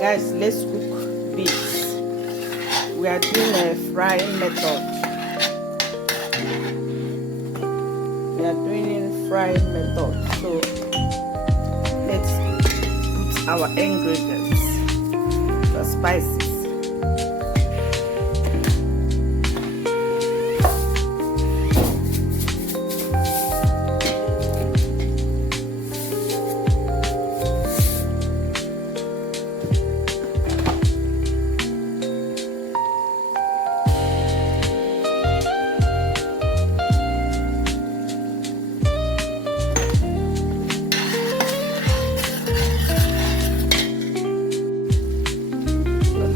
Guys, let's cook beans. We are doing a frying method. So let's put our ingredients, the spices.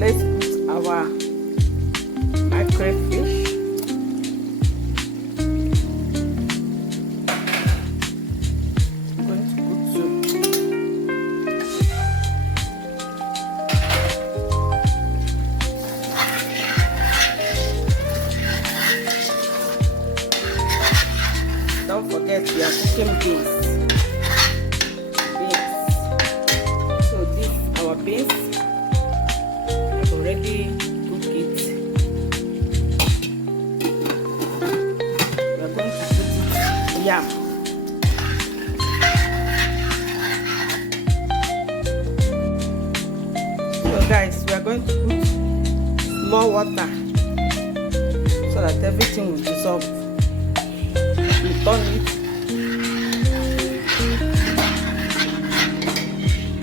Let's put our crayfish. I'm going to put two. Don't forget we are cooking beans. So this our beans. Already cook it. We are going to put it yam. So guys, we are going to put more water so that everything will dissolve. We turn it.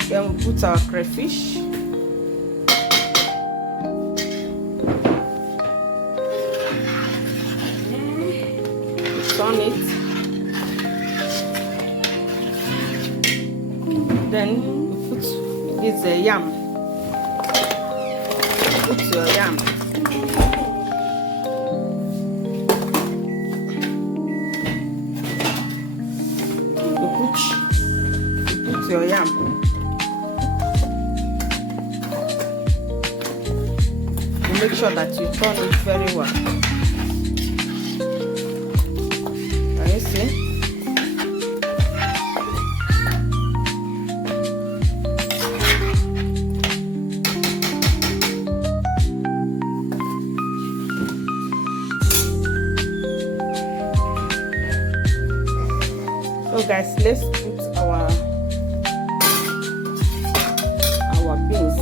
Then we put our crayfish. On it, then you put this yam. Put your yam. You put your yam. You make sure that you turn it very well. So guys, let's put our beans.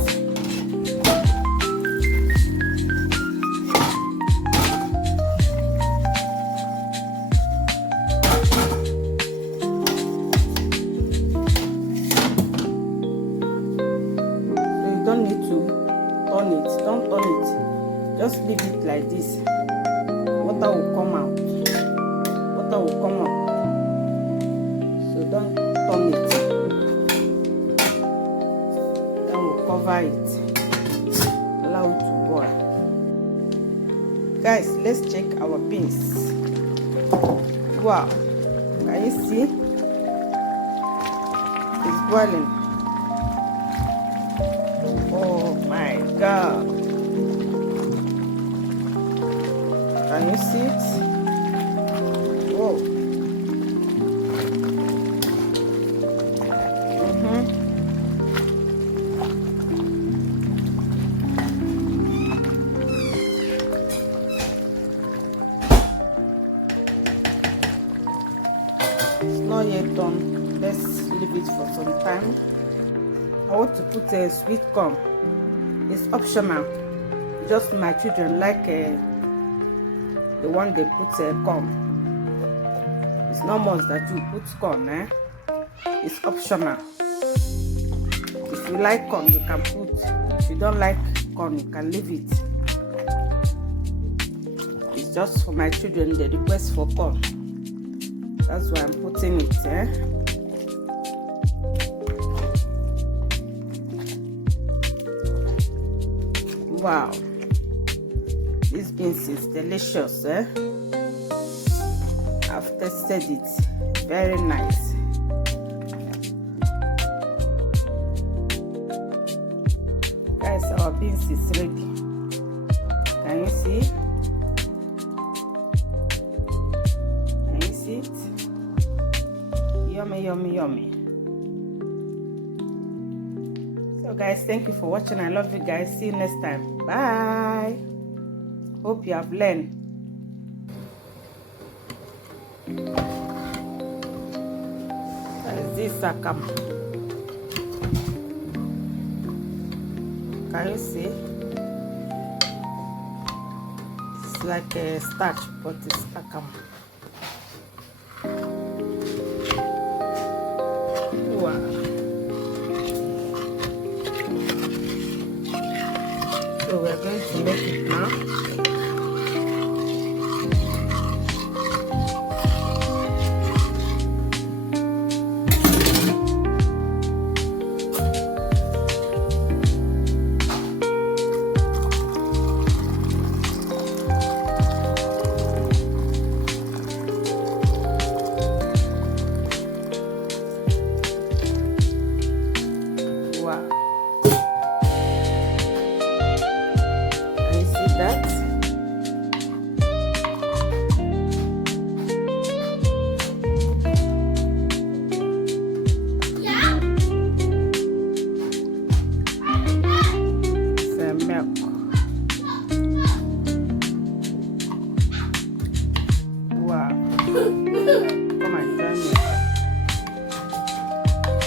So you don't need to turn it. Don't turn it. Just leave it like this. Water will come out. Water will come out. So don't turn it. Then we'll cover it. Allow it to boil. Guys, let's check our beans. Wow, can you see? It's boiling. Oh my God. Can you see it? Whoa. It's not yet done. Let's leave it for some time. I want to put a sweet corn. It's optional. Just my children like the one they put corn. It's not must that you put corn. It's optional. If you like corn, you can put. If you don't like corn, you can leave it. It's just for my children. They request for corn. That's why I'm putting it. Wow, this beans is delicious. I've tasted it. Very nice. Guys, our beans is ready. Can you see? Can you see it? Yummy, yummy, yummy. So guys, thank you for watching. I love you guys. See you next time. Bye. Hope you have learned. This sakam. Can you see? It's like a starch, but it's sakam. Wow. So we're going to make it now. Wow. Can you see that? It's milk. Wow. Come on, join me.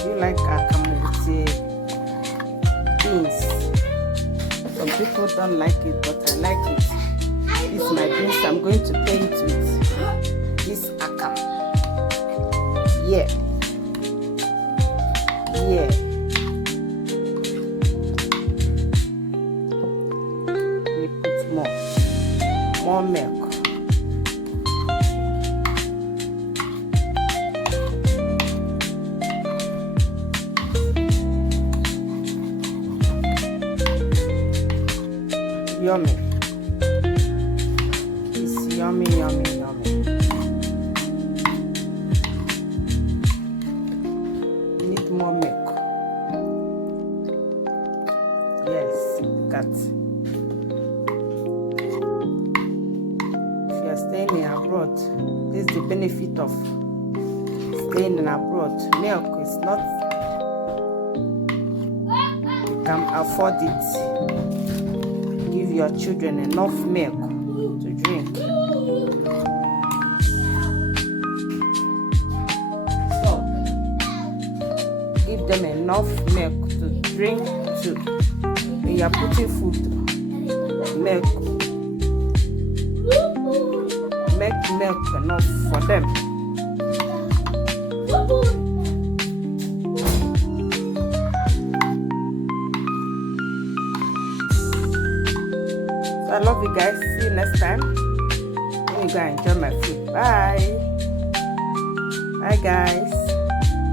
You like akamete beans? Some people don't like it, but I like it. This is my beans. I'm going to paint with this akam. Yeah. Yeah. We put more milk. Yummy. It's yummy, yummy, yummy. Need more milk. Yes, got. If you are staying in abroad, this is the benefit of staying in abroad. Milk is not, you can afford it. Give your children enough milk to drink. So, give them enough milk to drink too. When you are putting food, milk, make milk enough for them. I love you guys. See you next time. Let me go and enjoy my food. Bye. Bye guys.